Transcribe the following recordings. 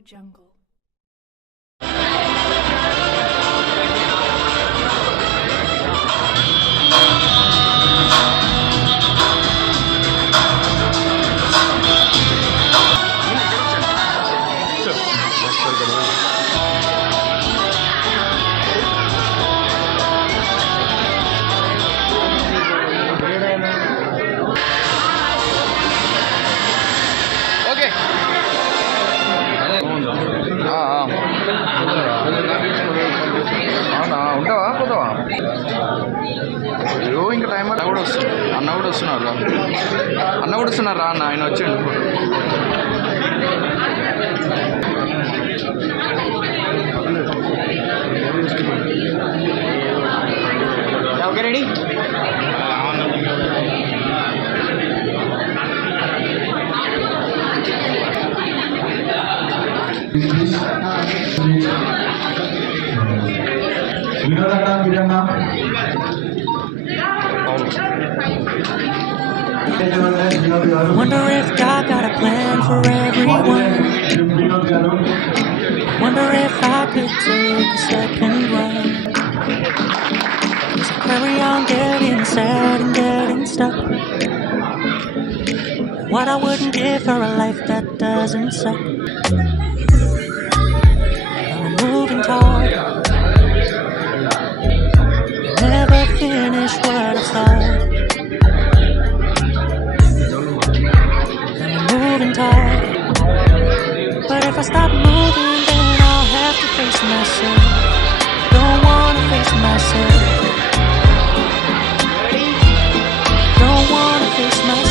jungle. అన్న కూడా వస్తున్నారు రా అన్న ఆయన వచ్చాడు ఓకే రెడీ వినోదన్నా మీరన్నా Wonder if God got a plan for everyone. Wonder if I could take a second run. Carry on getting sad and getting stuck. What I wouldn't give for a life that doesn't suck. A moving target. But if I stop moving, then I'll have to face myself. Don't wanna face myself. Don't wanna face myself.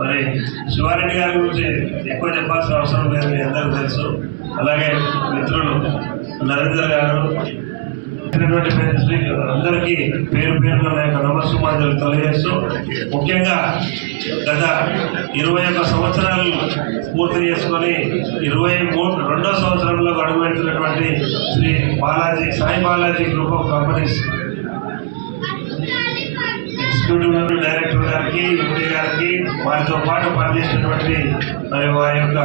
మరి శివారెడ్డి గారి గురించి ఎక్కువ చెప్పాల్సిన అవసరం లేదు మీ అందరికీ తెలుసు. అలాగే మిత్రులు నరేందర్ గారు శ్రీ అందరికీ పేరు పేరున నా యొక్క నమస్సుమాంజలు తెలియజేస్తూ ముఖ్యంగా గత ఇరవై ఒక్క సంవత్సరాలు పూర్తి చేసుకొని ఇరవై మూడు రెండో సంవత్సరంలో అడుగుపెడుతున్నటువంటి Sri Balaji Sai Balaji group of companies executive director గారికి ఎండి గారికి వారితో పాటు పనిచేసినటువంటి మరి వారి యొక్క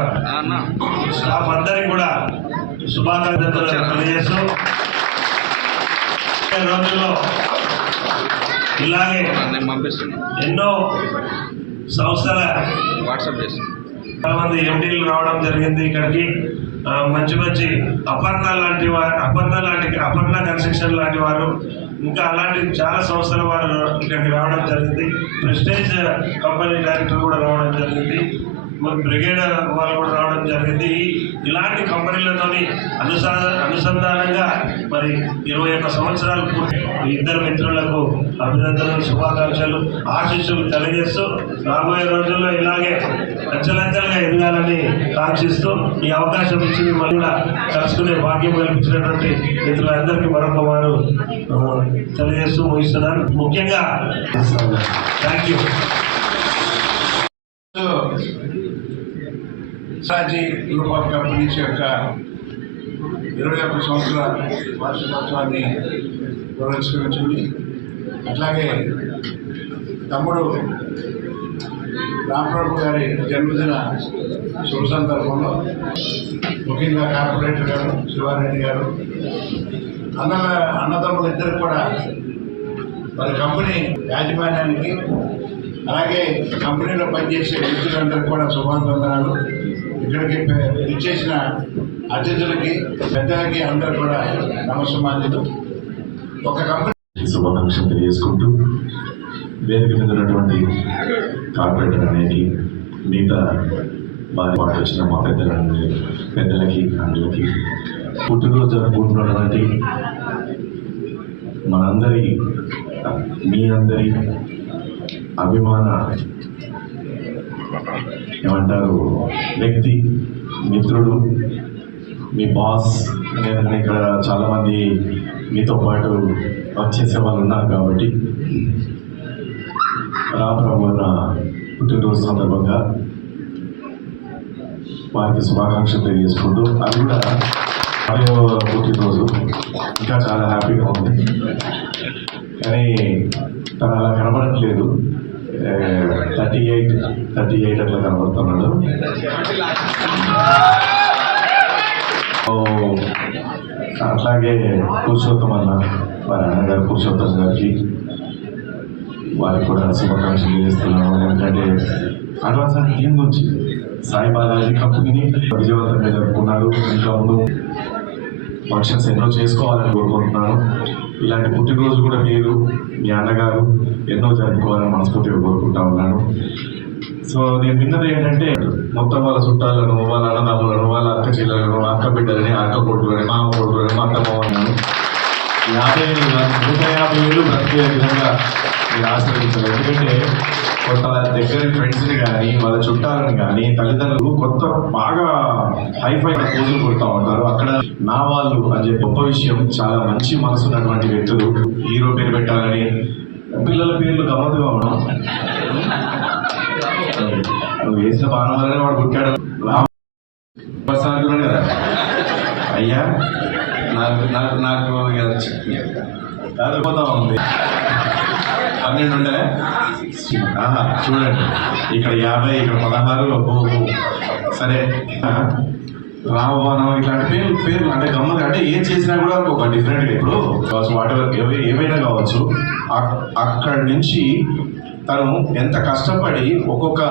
స్టాఫ్ అందరికి కూడా శుభాకాంక్షలు తెలియజేస్తూ రోజుల్లో ఇలాగే ఎన్నో సంస్థల వాట్సాప్ చాలా మంది ఎండీలు రావడం జరిగింది ఇక్కడికి. మంచి మంచి అపర్ణ లాంటి వారు అపర్ణ లాంటి అపర్ణ కన్స్ట్రక్షన్ లాంటి వారు ఇంకా అలాంటి చాలా సంస్థల వారు ఇక్కడికి రావడం జరిగింది. ప్రెస్టేజ్ కంపెనీ డైరెక్టర్ కూడా రావడం జరిగింది. మరి బ్రిగేడ్ వాళ్ళు కూడా రావడం జరిగింది. ఈ- ఇలాంటి కంపెనీలతోని అనుసా అనుసంధానంగా మరి ఇరవై ఒక్క సంవత్సరాలు పూర్తి ఇద్దరు మిత్రులకు అభినందనలు శుభాకాంక్షలు ఆశీస్సులు తెలియజేస్తూ రాబోయే రోజుల్లో ఇలాగే అంచెలంచెలుగా ఎదగాలని కాంక్షిస్తూ ఈ అవకాశం ఇచ్చి మిమ్మల్ని కూడా కలుసుకునే భాగ్యం కల్పించినటువంటి మిత్రులందరికీ మరొక వారు తెలియజేస్తూ ముగిస్తున్నారు ముఖ్యంగా thank you. Saji group of companies యొక్క ఇరవై ఒక్క సంవత్సరాల వార్షికోత్సవాన్ని పురస్కరించింది అట్లాగే తమ్ముడు రామప్రభు గారి జన్మదిన శుభ సందర్భంలో ముఖ్యంగా కార్పొరేటర్ గారు శివారెడ్డి గారు అన్న అన్నదమ్ములు ఇద్దరు కూడా వారి కంపెనీ యాజమాన్యానికి అలాగే కంపెనీలో పనిచేసే వ్యక్తులందరికీ కూడా శుభాకాంక్షలు ఇక్కడికి ఇచ్చేసిన అతిథులకి పెద్దలకి అందరూ కూడా నమస్సమాన్యులు ఒక కంపెనీ శుభాకాంక్షలు తెలియజేసుకుంటూ వేదిక మీద ఉన్నటువంటి కార్పొరేటర్ అనేది మిగతా వారి పాటు వచ్చిన మా పెద్దలందరి పెద్దలకి అందరికి పుట్టినరోజు జరుపుకుంటున్నటువంటి మనందరి మీ అందరి అభిమాన ఏమంటారు వ్యక్తి మిత్రుడు మీ బాస్ నేను ఇక్కడ చాలామంది మీతో పాటు వర్క్ చేసే వాళ్ళు ఉన్నారు కాబట్టి రామరావు పుట్టినరోజు సందర్భంగా వారికి శుభాకాంక్షలు తెలియజేసుకుంటూ అది కూడా పదవ పుట్టినరోజు. ఇంకా చాలా హ్యాపీగా ఉంది. కానీ తను అలా కనబడట్లేదు. థర్టీ ఎయిట్ థర్టీ ఎయిట్ అట్లా కనబడుతున్నాడు. అట్లాగే పురుషోత్తమన్న వారి అన్నగారు పురుషోత్తం గారికి వారికి కూడా శుభాకాంక్షలు చేస్తున్నాము. ఎందుకంటే అడ్వాన్స్ టీం నుంచి సాయి బాలాజీ కంపెనీని విజయవంతంగా జరుపుకున్నారు. ఇంకా ముందు ఫంక్షన్స్ ఎన్నో చేసుకోవాలని కోరుకుంటున్నాను. ఇలాంటి పుట్టినరోజు కూడా మీరు మీ అన్నగారు ఎన్నో జరుపుకోవాలని మనస్ఫూర్తిగా కోరుకుంటా ఉన్నాను. సో నేను విన్నది ఏంటంటే మొత్తం వాళ్ళ చుట్టాలను వాళ్ళ అన్నదమ్ములను వాళ్ళ అక్క చెల్లెలను అక్క బిడ్డలని అక్క కొడుకులని మామ కొడుకులని మా అత్తమ్మ మామలను యాభై ఏళ్ళు నూట యాభై బ్రతికే విధంగా మీరు ఆశ్రయించారు. ఎందుకంటే కొంత దగ్గర ఫ్రెండ్స్ని కానీ వాళ్ళ చుట్టాలని కానీ తల్లిదండ్రులు కొత్త బాగా హైఫై పోజులు కొడుతూ ఉంటారు. అక్కడ నా వాళ్ళు అని చెప్పి గొప్ప విషయం చాలా మంచి మనసు ఉన్నటువంటి వ్యక్తులు హీరో పేరు పెట్టాలని పిల్లల పేర్లు గమ్మత్తుగా ఉన్నాం నువ్వు వేసిన బాణం వల్లనే వాడు పుట్టాడు. రామ కదా. అయ్యా నాకు నాకు నాకు కాకపోతా ఉంది. పన్నెండు ఉండే? ఆహా, చూడండి. ఇక్కడ యాభై ఇక్కడ పదహారు అబ్బో, సరే. రామవనం ఇట్లాంటి పేర్లు పేర్లు అంటే గమ్మత్ అంటే ఏం చేసినా కూడా ఒక డిఫరెంట్ ఇప్పుడు. వాటర్ ఏమైనా కావచ్చు అక్- అక్కడి నుంచి తను ఎంత కష్టపడి ఒక్కొక్క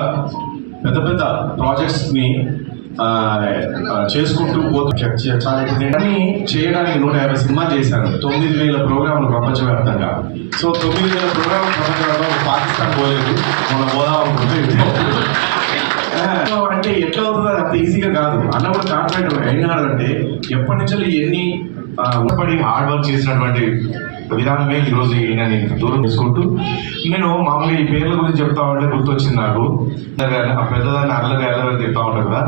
పెద్ద పెద్ద ప్రాజెక్ట్స్ని చేసుకుంటూ పోతూ చ- చేయడానికి నూట యాభై సినిమాలు చేశాను తొమ్మిది వేల ప్రోగ్రాంలు ప్రపంచవ్యాప్తంగా. సో తొమ్మిది వేల ప్రోగ్రాంలు ప్రపంచవ్యాప్తంగా పాకిస్తాన్ పోలేదు. మన పోదాం అంటే ఎట్లా అవుతుందో అంత ఈజీగా కాదు. అన్న కూడా కార్పొరేట్ అయినాడు అంటే ఎప్పటి నుంచో ఎన్ని ఆ, హార్డ్ వర్క్ చేసినటువంటి విధానమే ఈరోజు ఈయన నేను దూరం చేసుకుంటూ నేను మామూలుగా ఈ పేర్ల గురించి చెప్తా ఉంటే గుర్తొచ్చింది నాకు. ఆ పెద్దదాన్ని అల్లరి అల్లరి చెప్తా ఉంటారు కదా.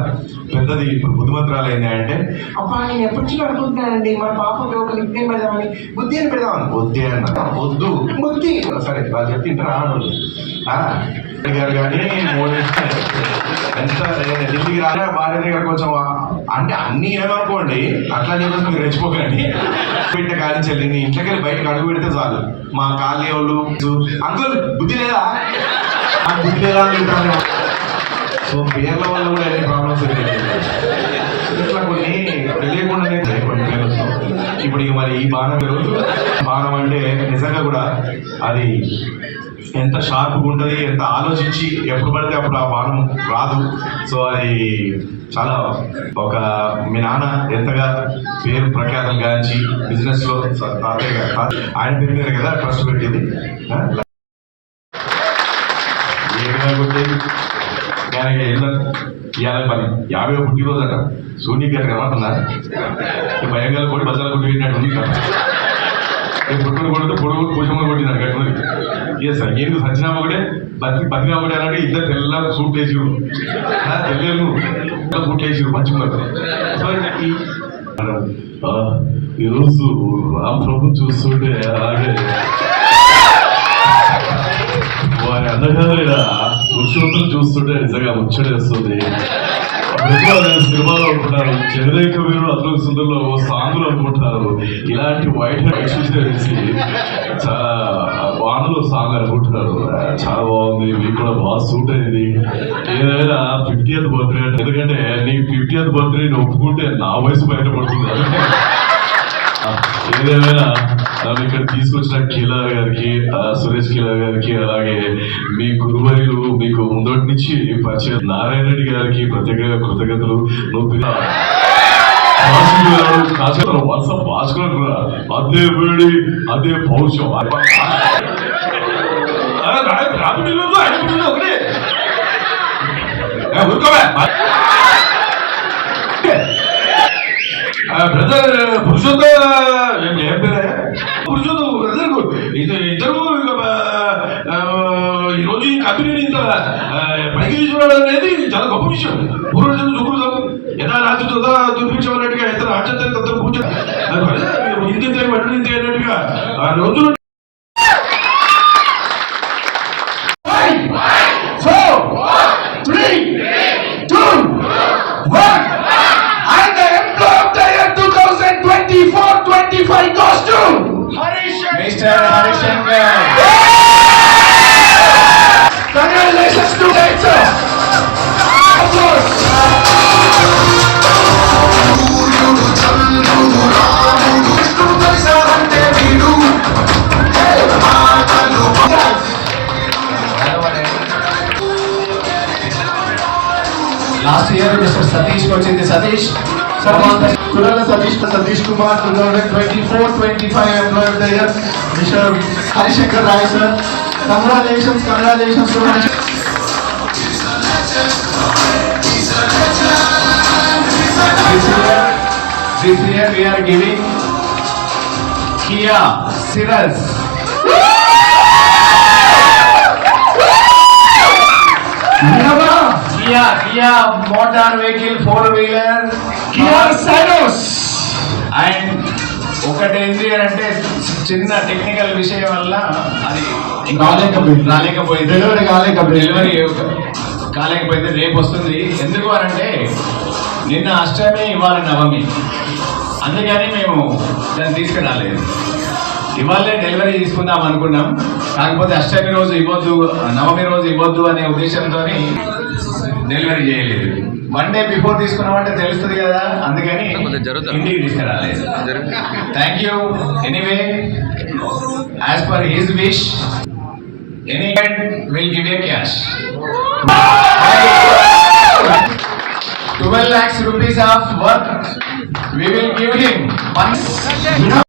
పెద్దది ఇప్పుడు బుద్ధిమంత్రాలు ఏంటి అంటే అబ్బా నేను ఎప్పటి నుంచి అనుకుంటున్నానండి మా పాపకి ఒక నిక్ నేమ్ పెడదామని. బుద్ధి అని పెడదామని. బుద్ధి అన్న. వద్దు బుద్ధి. సరే వాళ్ళు చెప్తే ఇంటర్ గారు కానీ మోడీ ఎంత ఢిల్లీకి రాగా భార్య గారు కొంచెం అంటే అన్ని ఏమనుకోండి అట్లా చెప్పేసి మీరు రెచ్చిపోకండి. పెట్టే కాలి చెల్లి నీ ఇంట్లోకి వెళ్ళి బయటకు అడుగు పెడితే చాలు. మా కాళ్ళే వాళ్ళు అంకుల్ బుద్ధి లేదా? ఆ బుద్ధి లేదా అని అంటారు. సో పేర్ల వల్ల కూడా ఎన్ని ప్రాబ్లమ్స్ ఇట్లా కొన్ని తెలియకుండానే కొన్ని పేర్లు ఇప్పుడు ఇక మరి ఈ బాణం పేరు బాణం అంటే నిజంగా కూడా అది ఎంత షార్ప్గా ఉంటుంది ఎంత ఆలోచించి ఎప్పుడు పడితే అప్పుడు ఆ బాణం రాదు. సో అది చాలా ఒక మీ నాన్న ఎంతగా పేరు ప్రఖ్యాతం గాంచి బిజినెస్లో తాతయ్య ఆయన పేరు మీద కదా ట్రస్ట్ పెట్టింది. ఆ? ఏమైనా కొట్టి దానికి ఇవాళ మరి యాభై పుట్టినరోజు అట. సూర్య గారు కనబడుతుందా భయంగా కొట్టి బజార్ కొట్టి పెట్టినట్టు ఉంది కదా రేపు పుట్టుకుని కొడితే పొడుగు పూజమ్మని కొట్టినారు కట్టుకుని. ఏ సార్ ఏంటి సచ్చినామా ఒకటే బతి బతిగా ఒకటే అన్నట్టు ఇద్దరు తెల్ల సూట్ వేసిరు తెలియదు సూట్ వేసిరు మంచిగా సో ఈ ఆ, ఈరోజు రామ్ ప్రభు చూస్తుంటే అలాగే. వారి అందగారిన పురుషోత్తం చూస్తుంటే నిజంగా ముచ్చటేస్తుంది అప్పుడు సినిమాలో అనుకుంటారు. చంద్రేఖ అతను సుందర్లో ఓ సాంగ్లు అనుకుంటారు. ఇలాంటి వైట్ వైట్ చూసే చాలా వానలో సాంగ్ అనుకుంటున్నారు. చాలా బాగుంది మీకు కూడా బాగా సూట్ అయింది. ఏదైనా ఫిఫ్టీయత్ బర్త్డే అంటే ఎందుకంటే నీ ఫిఫ్టీయత్ బర్త్డే ఒప్పుకుంటే నా వయసు బయటపడుతుంది. అందుకే ఏదేమైనా నన్ను ఇక్కడ తీసుకొచ్చిన కీలా గారికి సురేష్ కీలా గారికి అలాగే మీ గురువరులు మీకు ముందటి నుంచి పరిచయం నారాయణ రెడ్డి గారికి ప్రత్యేకంగా కృతజ్ఞతలు. నువ్వు పిల్ల- భాస్కర్ గారు కాసేపు కూడా. అదే వేడి అదే పౌరుషం. ఒకటే. ఏ, ఊరుకోవే. బ్రదర్ పురుషోత్త ఏం పేరే? పురుషోత్త బ్రదర్ ఇది ఇద్దరు ఈరోజు ఈ కంపెనీని ఇంత పైకి తీసుకురావడం అనేది చాలా గొప్ప విషయం. పూర్వజన్మ సుకృతం యథా రాత్రి తుదా దుర్భిక్షమన్నట్టుగా ఎంత రాజ్యంతో తొందర పూజ ఇంత ఇంత పట్టు ఇంత అన్నట్టుగా. ఆ రోజులు Sir. Applause. Last year mister Satish వచ్చింది Satish Kulala Satish Satish Kumar two thousand twenty four twenty five employee of the year mister Harishankar Rai sir congratulations congratulations to This year we are giving Kia Cirrus. Kia, motor vehicle four wheeler. Kia Sanos. And ఒకటి ఏంటి అని అంటే చిన్న technical విషయం వల్ల అది రాలేకపోయింది. రాలేకపోయింది Delivery కాలేకపోయింది. Delivery కాలేకపోయింది రేపు వస్తుంది ఎందుకు అని అంటే నిన్న అష్టమి ఇవాళ నవమి అందుకని మేము దాన్ని తీసుకురాలేదు ఇవాళే డెలివరీ తీసుకుందాం అనుకున్నాం కాకపోతే అష్టమి రోజు ఇవ్వద్దు నవమి రోజు ఇవ్వద్దు అనే ఉద్దేశంతో డెలివరీ చేయలేదు. వన్ డే బిఫోర్ తీసుకున్నామంటే తెలుస్తుంది కదా అందుకని. ఇంటికి తీసుకురాలేదు. Thank you anyway as per his wish any will give a cash 12 lakhs rupees of work we will give him. One